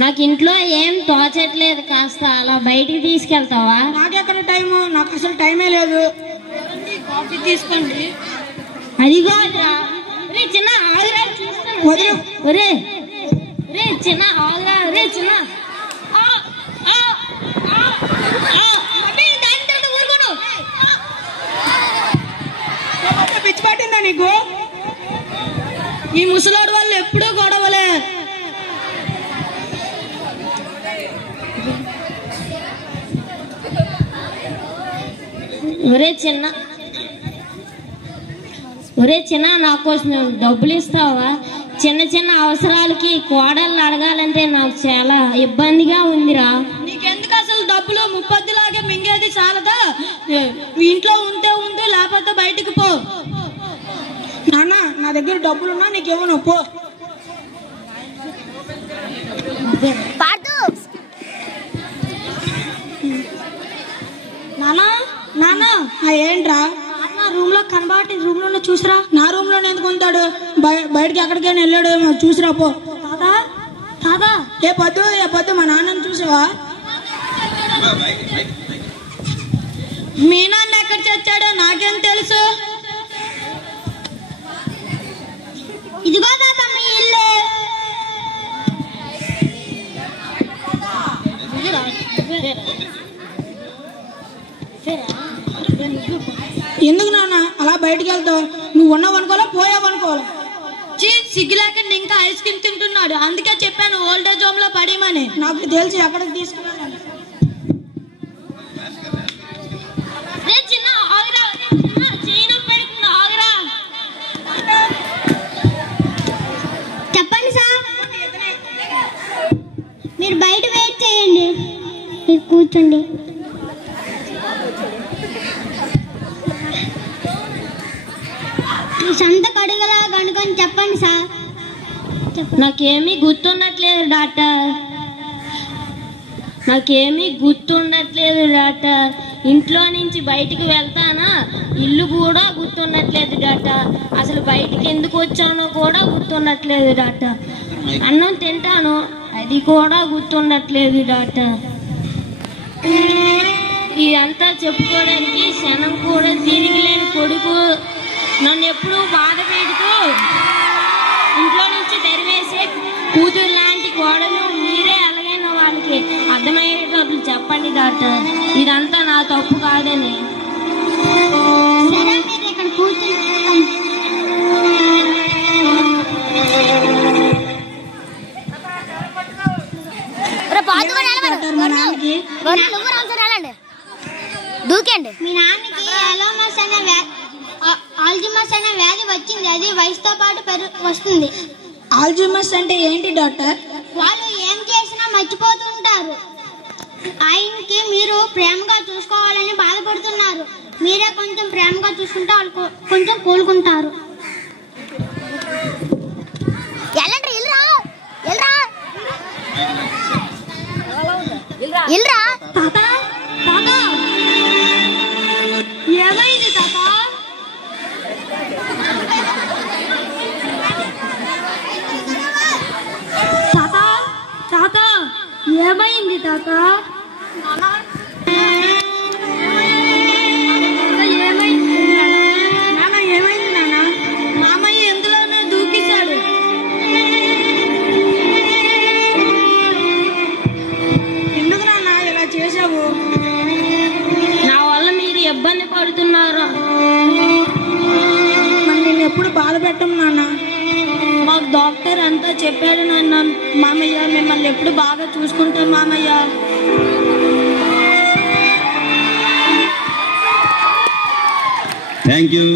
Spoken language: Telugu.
నాకు ఇంట్లో ఏం తోచట్లేదు, కాస్త అలా బయటికి తీసుకెళ్తావా? నాకెక్కడ టైము, నాకు అసలు టైమే లేదు. కాఫీ తీసుకోండి. అదిగో చిన్న ఆగురా, ఒరే రే చిన్న ఆగురా, రే చిన్న పిచ్చి పట్టిందా నీకు? ఈ ముసలోడు వాళ్ళు ఎప్పుడూ గొడవలే. ఒరే చిన్న నాకు డబ్బులు ఇస్తావా? చిన్న చిన్న అవసరాలకి కోడళ్ళు అడగాలంటే నాకు చాలా ఇబ్బందిగా ఉందిరా. నీకెందుకు అసలు డబ్బులు? ముప్పొద్దులాగే మింగేది చాలదా? ఇంట్లో ఉంటే ఉండు, లేకపోతే బయటికి పో. నాన్న, నా దగ్గర డబ్బులున్నా నీకు ఇవ్వను, పో. నానా నానా ఏంట్రా? రూమ్ లో కనబడి రూమ్ లో చూసిరా. నా రూమ్ లోనే ఎందుకు ఉంటాడు? బయటకి ఎక్కడికైనా వెళ్ళాడు, చూసిరా పో. కాదా కాదా? ఏ పొద్దు మా నాన్నని చూసావా? మీ నాన్న ఎక్కడ చచ్చాడో నాకేం తెలుసు? ఇదిగో తాత మీ ఇల్లు. ఎందుకు నాన్న అలా బయటికి వెళ్తావు? నువ్వు ఉన్నావు అనుకోవాలా, పోయావు అనుకోవాలా? సిగ్గు లేకుండా ఇంకా ఐస్ క్రీమ్ తింటున్నాడు, అందుకే చెప్పాను ఓల్డేజ్ హోమ్ లో పడేయమని. నాకు తెలిసి ఎక్కడికి తీసుకున్నాను. చెప్పండి సార్. మీరు బయట వెయిట్ చేయండి, మీరు కూర్చోండి. సొంత కడుగలా కనుకొని చెప్పండి సార్. నాకేమీ గుర్తుండట్లేదు డాక్టర్, నాకేమీ గుర్తుండట్లేదు డాక్టర్. ఇంట్లో నుంచి బయటికి వెళ్తానా, ఇల్లు కూడా గుర్తుండట్లేదు డాక్టర్. అసలు బయటికి ఎందుకు వచ్చానో కూడా గుర్తుండట్లేదు డాక్టర్. అన్నం తింటాను, అది కూడా గుర్తుండట్లేదు డాక్టర్. ఇదంతా చెప్పుకోవడానికి క్షణం కూడా తిరిగి లేని కొడుకు నన్ను ఎప్పుడూ బాధ పెడుతూ ఇంట్లో నుంచి తరివేసే కూతురు లాంటి కోడలు మీరే. అలాగైనా వాళ్ళకి అర్థమయ్యేటట్లు చెప్పండి డాక్టర్, ఇదంతా నా తప్పు కాదని. దూకండి. మీ నాన్నకి ఆల్జిమస్ అనే వ్యాధి వచ్చింది, అది వయసుతో పాటు వస్తుంది. ఆల్జిమస్ అంటే ఏంటి డాక్టర్? వాళ్ళు ఏం చేసినా మర్చిపోతుంటారు. ఆయనకి మీరు ప్రేమగా చూసుకోవాలని బాధపడుతున్నారు. మీరే కొంచెం ప్రేమగా చూసుకుంటే వాళ్ళు కొంచెం కోలుకుంటారు. తాత తాత ఏమైంది తాత? తాత తాత ఏమైంది తాత? ఏమైంది నాన్న? ఏమైంది నాన్న? మామయ్య ఎందులోనో దూకేశాడు. ఎందుకు నాన్న ఇలా చేశావు? నా వల్ల మీరు ఇబ్బంది పడుతున్నారు. నేను ఎప్పుడు బాధ పెట్టం నాన్న. మాకు డాక్టర్ అంతా చెప్పాడు నాన్న. మామయ్య మిమ్మల్ని ఎప్పుడు బాగా చూసుకుంటాం మామయ్య. Thank you.